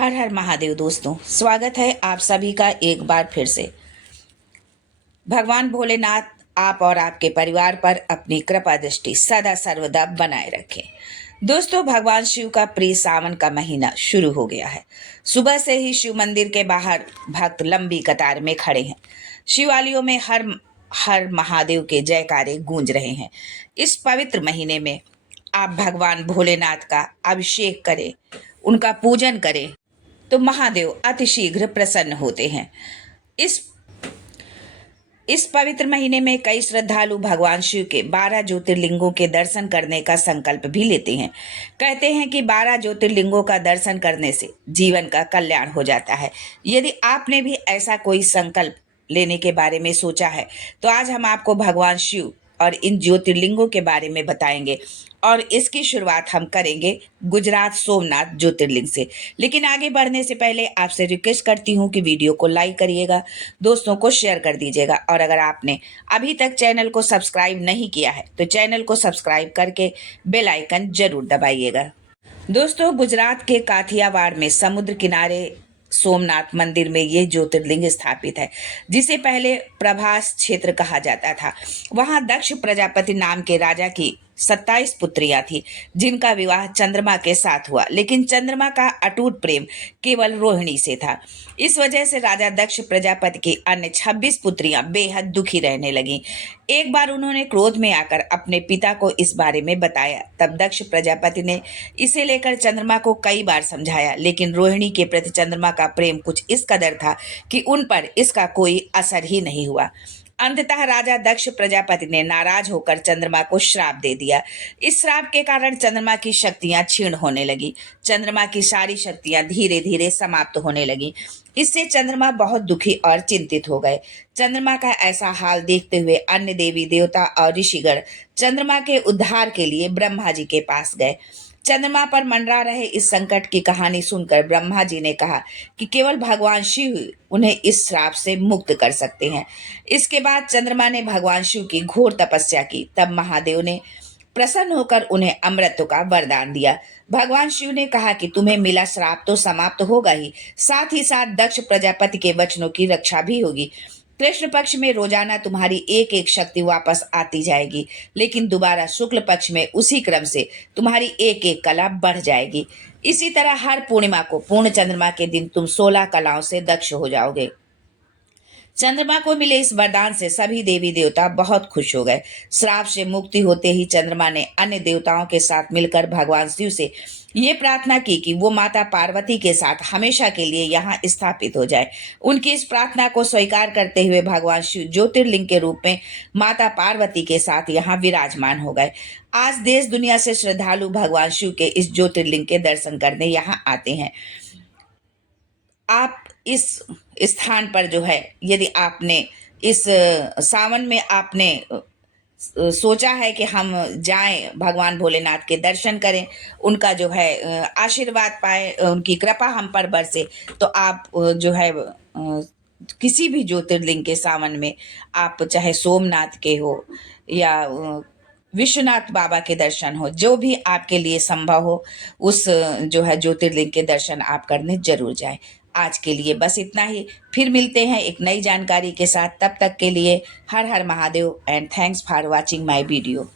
हर हर महादेव दोस्तों, स्वागत है आप सभी का एक बार फिर से। भगवान भोलेनाथ आप और आपके परिवार पर अपनी कृपा दृष्टि सदा सर्वदा बनाए रखें। दोस्तों, भगवान शिव का प्रिय सावन का महीना शुरू हो गया है। सुबह से ही शिव मंदिर के बाहर भक्त लंबी कतार में खड़े हैं। शिवालयों में हर हर महादेव के जयकारे गूंज रहे हैं। इस पवित्र महीने में आप भगवान भोलेनाथ का अभिषेक करें, उनका पूजन करें तो महादेव अतिशीघ्र प्रसन्न होते हैं। इस इस पवित्र महीने में कई श्रद्धालु भगवान शिव के 12 ज्योतिर्लिंगों के दर्शन करने का संकल्प भी लेते हैं। कहते हैं कि 12 ज्योतिर्लिंगों का दर्शन करने से जीवन का कल्याण हो जाता है। यदि आपने भी ऐसा कोई संकल्प लेने के बारे में सोचा है तो आज हम आपको भगवान शिव और इन ज्योतिर्लिंगों के बारे में बताएंगे और इसकी शुरुआत हम करेंगे गुजरात सोमनाथ ज्योतिर्लिंग से। लेकिन आगे बढ़ने से पहले आपसे रिक्वेस्ट करती हूँ कि वीडियो को लाइक करिएगा, दोस्तों को शेयर कर दीजिएगा और अगर आपने अभी तक चैनल को सब्सक्राइब नहीं किया है तो चैनल को सब्सक्राइब करके बेल आइकन जरूर दबाइएगा। दोस्तों, गुजरात के काठियावाड़ में समुद्र किनारे सोमनाथ मंदिर में ये ज्योतिर्लिंग स्थापित है, जिसे पहले प्रभास क्षेत्र कहा जाता था। वहां दक्ष प्रजापति नाम के राजा की 27 पुत्रियां थी, जिनका विवाह चंद्रमा के साथ हुआ, लेकिन चंद्रमा का अटूट प्रेम केवल रोहिणी से था। इस वजह से राजा दक्ष प्रजापति की अन्य 26 पुत्रियां बेहद दुखी रहने लगीं। एक बार उन्होंने क्रोध में आकर अपने पिता को इस बारे में बताया। तब दक्ष प्रजापति ने इसे लेकर चंद्रमा को कई बार समझाया, लेकिन रोहिणी के प्रति चंद्रमा का प्रेम कुछ इस कदर था कि उन पर इसका कोई असर ही नहीं हुआ। अंततः राजा दक्ष प्रजापति ने नाराज होकर चंद्रमा को श्राप दे दिया। इस श्राप के कारण चंद्रमा की शक्तियां क्षीण होने लगी। चंद्रमा की सारी शक्तियां धीरे धीरे समाप्त होने लगी। इससे चंद्रमा बहुत दुखी और चिंतित हो गए। चंद्रमा का ऐसा हाल देखते हुए अन्य देवी देवता और ऋषिगण चंद्रमा के उद्धार के लिए ब्रह्मा जी के पास गए। चंद्रमा पर मंडरा रहे इस संकट की कहानी सुनकर ब्रह्मा जी ने कहा कि केवल भगवान शिव उन्हें इस श्राप से मुक्त कर सकते हैं। इसके बाद चंद्रमा ने भगवान शिव की घोर तपस्या की। तब महादेव ने प्रसन्न होकर उन्हें अमृत का वरदान दिया। भगवान शिव ने कहा कि तुम्हें मिला श्राप तो समाप्त होगा ही, साथ ही साथ दक्ष प्रजापति के वचनों की रक्षा भी होगी। कृष्ण पक्ष में रोजाना तुम्हारी एक एक शक्ति वापस आती जाएगी, लेकिन दोबारा शुक्ल पक्ष में उसी क्रम से तुम्हारी एक एक कला बढ़ जाएगी। इसी तरह हर पूर्णिमा को पूर्ण चंद्रमा के दिन तुम 16 कलाओं से दक्ष हो जाओगे। चंद्रमा को मिले इस वरदान से सभी देवी देवता बहुत खुश हो गए। श्राप से मुक्ति होते ही चंद्रमा ने अन्य देवताओं के साथ मिलकर भगवान शिव से ये प्रार्थना की कि वो माता पार्वती के साथ हमेशा के लिए यहाँ स्थापित हो जाए। उनकी इस प्रार्थना को स्वीकार करते हुए भगवान शिव ज्योतिर्लिंग के रूप में माता पार्वती के साथ यहाँ विराजमान हो गए। आज देश दुनिया से श्रद्धालु भगवान शिव के इस ज्योतिर्लिंग के दर्शन करने यहाँ आते हैं। आप इस स्थान पर जो है, यदि आपने इस सावन में आपने सोचा है कि हम जाएं भगवान भोलेनाथ के दर्शन करें, उनका जो है आशीर्वाद पाए, उनकी कृपा हम पर बरसे, तो आप जो है किसी भी ज्योतिर्लिंग के सावन में आप चाहे सोमनाथ के हो या विश्वनाथ बाबा के दर्शन हो, जो भी आपके लिए संभव हो, उस जो है ज्योतिर्लिंग के दर्शन आप करने जरूर जाएं। आज के लिए बस इतना ही। फिर मिलते हैं एक नई जानकारी के साथ। तब तक के लिए Har Har Mahadev and thanks for watching my video.